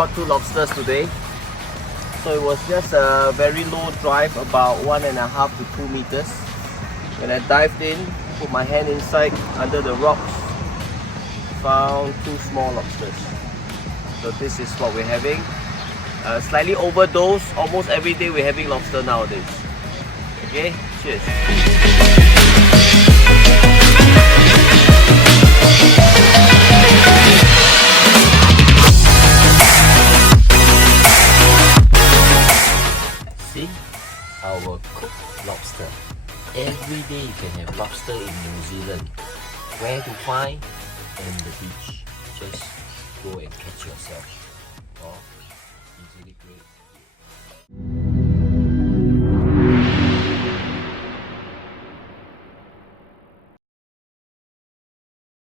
caught 2 lobsters today. So it was just a very low dive, about 1.5 to 2 meters. When I dived in, put my hand inside under the rocks, found 2 small lobsters. So this is what we're having. Slightly overdose. Almost every day we're having lobster nowadays. Okay, cheers. See our cooked lobster. Every day you can have lobster in New Zealand. Where to find? On the beach. Just go and catch yourself. Or easily great.